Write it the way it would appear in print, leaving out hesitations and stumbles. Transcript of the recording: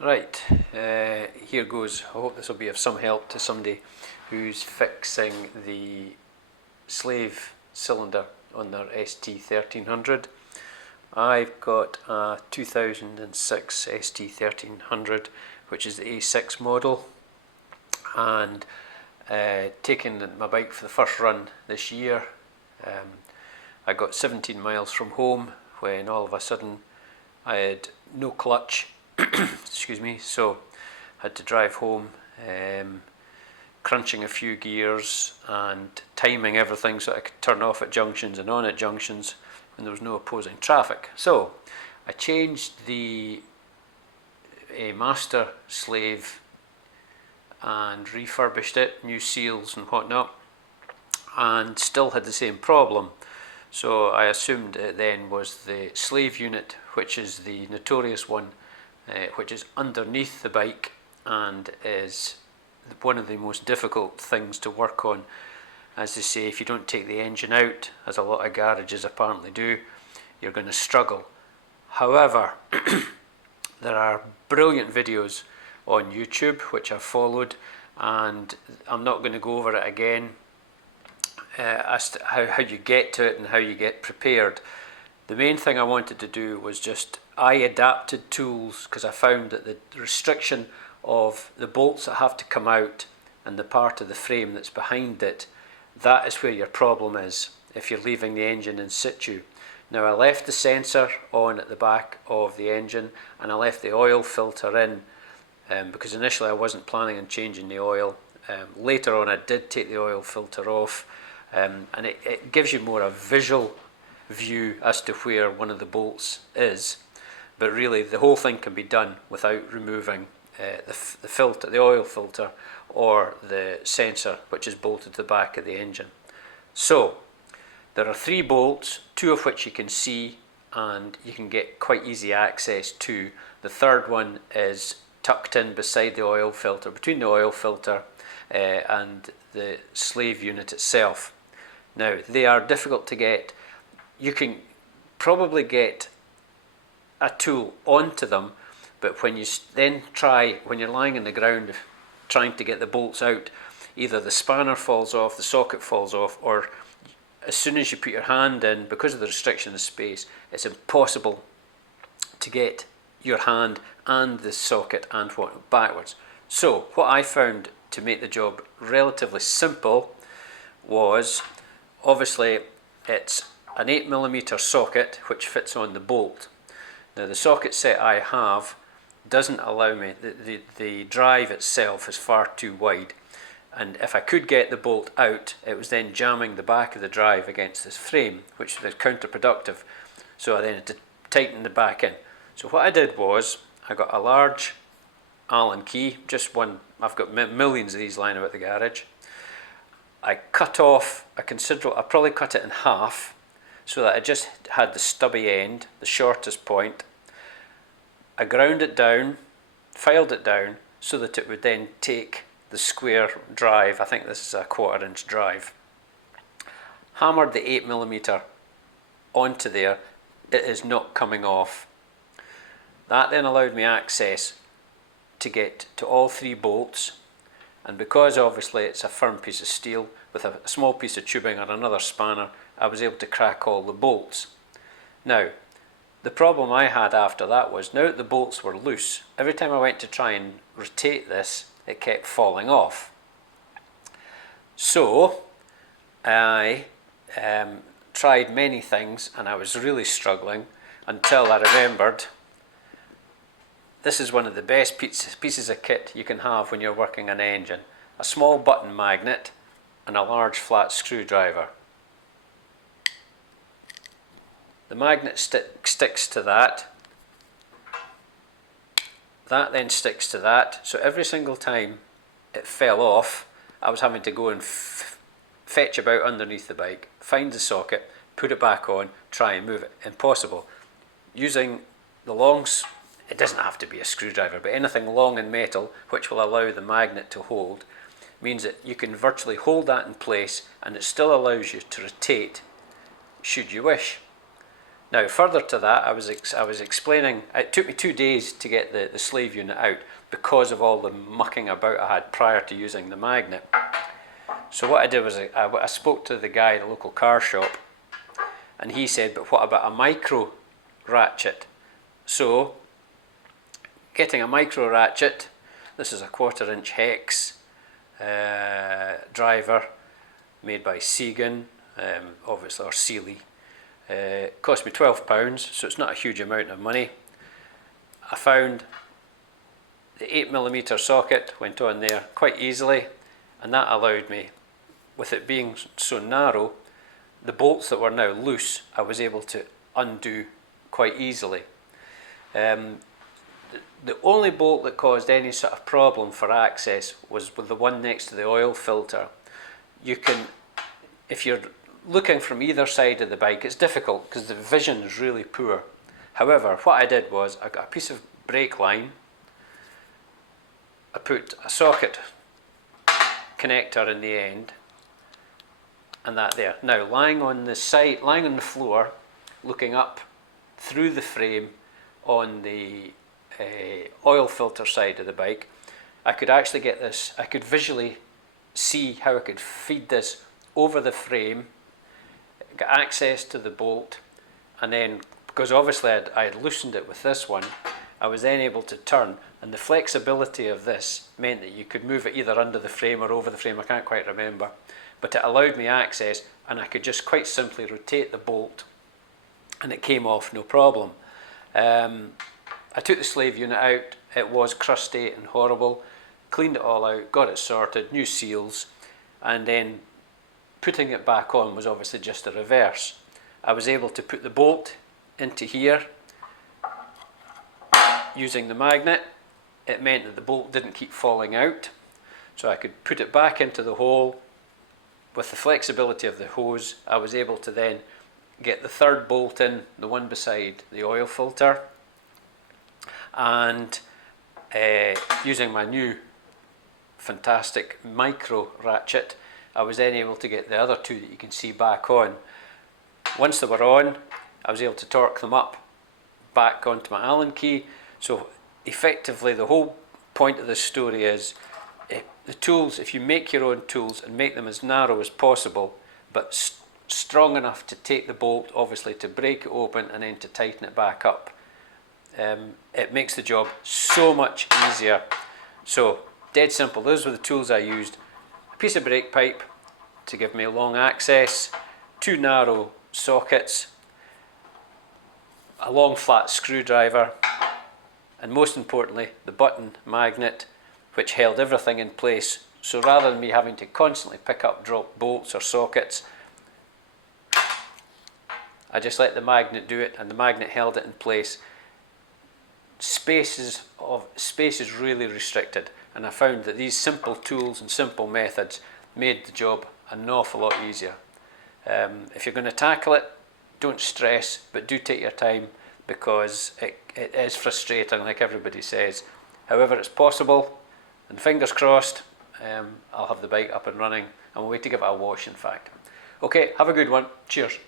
Right, here goes. I hope this will be of some help to somebody who's fixing the slave cylinder on their ST1300. I've got a 2006 ST1300, which is the A6 model, and taking my bike for the first run this year. I got 17 miles from home when all of a sudden I had no clutch. Excuse me, so I had to drive home, crunching a few gears and timing everything so I could turn off at junctions and on at junctions when there was no opposing traffic. So I changed the master slave and refurbished it, new seals and whatnot, and still had the same problem. So I assumed it then was the slave unit, which is the notorious one, which is underneath the bike and is one of the most difficult things to work on. As they say, if you don't take the engine out, as a lot of garages apparently do, you're going to struggle. However, there are brilliant videos on YouTube which I've followed, and I'm not going to go over it again as to how you get to it and how you get prepared. The main thing I wanted to do was I adapted tools because I found that the restriction of the bolts that have to come out and the part of the frame that's behind it, that is where your problem is if you're leaving the engine in situ. Now, I left the sensor on at the back of the engine and I left the oil filter in because initially I wasn't planning on changing the oil. Later on I did take the oil filter off, and it gives you more a visual view as to where one of the bolts is, but really the whole thing can be done without removing the oil filter or the sensor, which is bolted to the back of the engine. So there are 3 bolts, 2 of which you can see and you can get quite easy access to. The third one is tucked in beside the oil filter, between the oil filter and the slave unit itself. Now, they are difficult to get. You can probably get a tool onto them, but when you then when you're lying on the ground trying to get the bolts out, either the spanner falls off, the socket falls off, or as soon as you put your hand in, because of the restriction of space, it's impossible to get your hand and the socket and what backwards. So what I found to make the job relatively simple was, obviously, it's an 8mm socket which fits on the bolt. Now, the socket set I have doesn't allow me, the drive itself is far too wide, and if I could get the bolt out, it was then jamming the back of the drive against this frame, which was counterproductive. So I then had to tighten the back in. So what I did was, I got a large Allen key, just one. I've got millions of these lying about the garage. I cut off I probably cut it in half so that I just had the stubby end, the shortest point. I ground it down, filed it down so that it would then take the square drive. I think this is a 1/4 inch drive. Hammered the 8mm onto there. It is not coming off. That then allowed me access to get to all 3 bolts, and because obviously it's a firm piece of steel with a small piece of tubing and another spanner, I was able to crack all the bolts. Now, the problem I had after that was, now that the bolts were loose, every time I went to try and rotate this, it kept falling off. So I tried many things and I was really struggling until I remembered this is one of the best pieces of kit you can have when you're working an engine. A small button magnet and a large flat screwdriver. The magnet sticks to that. That then sticks to that. So every single time it fell off, I was having to go and fetch about underneath the bike, find the socket, put it back on, try and move it. Impossible. Using the longs, it doesn't have to be a screwdriver, but anything long in metal which will allow the magnet to hold, means that you can virtually hold that in place and it still allows you to rotate should you wish. Now, further to that, I was explaining, it took me 2 days to get the slave unit out because of all the mucking about I had prior to using the magnet. So what I did was I spoke to the guy at the local car shop, and he said, but what about a micro ratchet? So, getting a micro ratchet, this is a 1/4 inch hex driver made by Segan, obviously, or Sealy. It cost me £12, so it's not a huge amount of money. I found the 8mm socket, went on there quite easily, and that allowed me, with it being so narrow, the bolts that were now loose, I was able to undo quite easily. The only bolt that caused any sort of problem for access was with the one next to the oil filter. You can, if you're looking from either side of the bike, it's difficult because the vision is really poor. However, what I did was I got a piece of brake line, I put a socket connector in the end, and that there. Now, lying on the side, lying on the floor, looking up through the frame on the oil filter side of the bike, I could actually get this, I could visually see how I could feed this over the frame, get access to the bolt, and then, because obviously I had loosened it with this one, I was then able to turn, and the flexibility of this meant that you could move it either under the frame or over the frame, I can't quite remember, but it allowed me access, and I could just quite simply rotate the bolt and it came off no problem. I took the slave unit out, it was crusty and horrible, cleaned it all out, got it sorted, new seals, and then putting it back on was obviously just a reverse. I was able to put the bolt into here using the magnet. It meant that the bolt didn't keep falling out, so I could put it back into the hole. With the flexibility of the hose, I was able to then get the third bolt in, the one beside the oil filter, and using my new fantastic micro ratchet, I was then able to get the other two that you can see back on. Once they were on, I was able to torque them up back onto my Allen key. So effectively the whole point of this story is the tools, if you make your own tools and make them as narrow as possible, but strong enough to take the bolt, obviously to break it open and then to tighten it back up, it makes the job so much easier. So dead simple, those were the tools I used. A piece of brake pipe to give me long access, two narrow sockets, a long flat screwdriver, and most importantly the button magnet which held everything in place. So rather than me having to constantly pick up, drop bolts or sockets, I just let the magnet do it, and the magnet held it in place. Space is really restricted, and I found that these simple tools and simple methods made the job an awful lot easier. If you're going to tackle it, don't stress, but do take your time, because it is frustrating, like everybody says. However, it's possible, and fingers crossed, I'll have the bike up and running. I'm waiting to give it a wash, in fact. Okay, have a good one. Cheers.